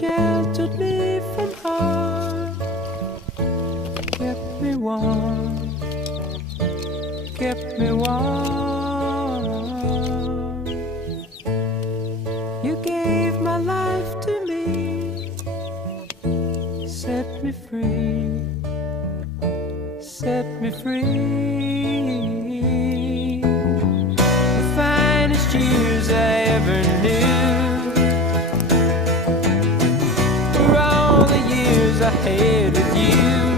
sheltered me from harm, kept me warm, kept me warm. You gave my life to me, set me free, set me free. The finest years I ever knew were all the years I had with you.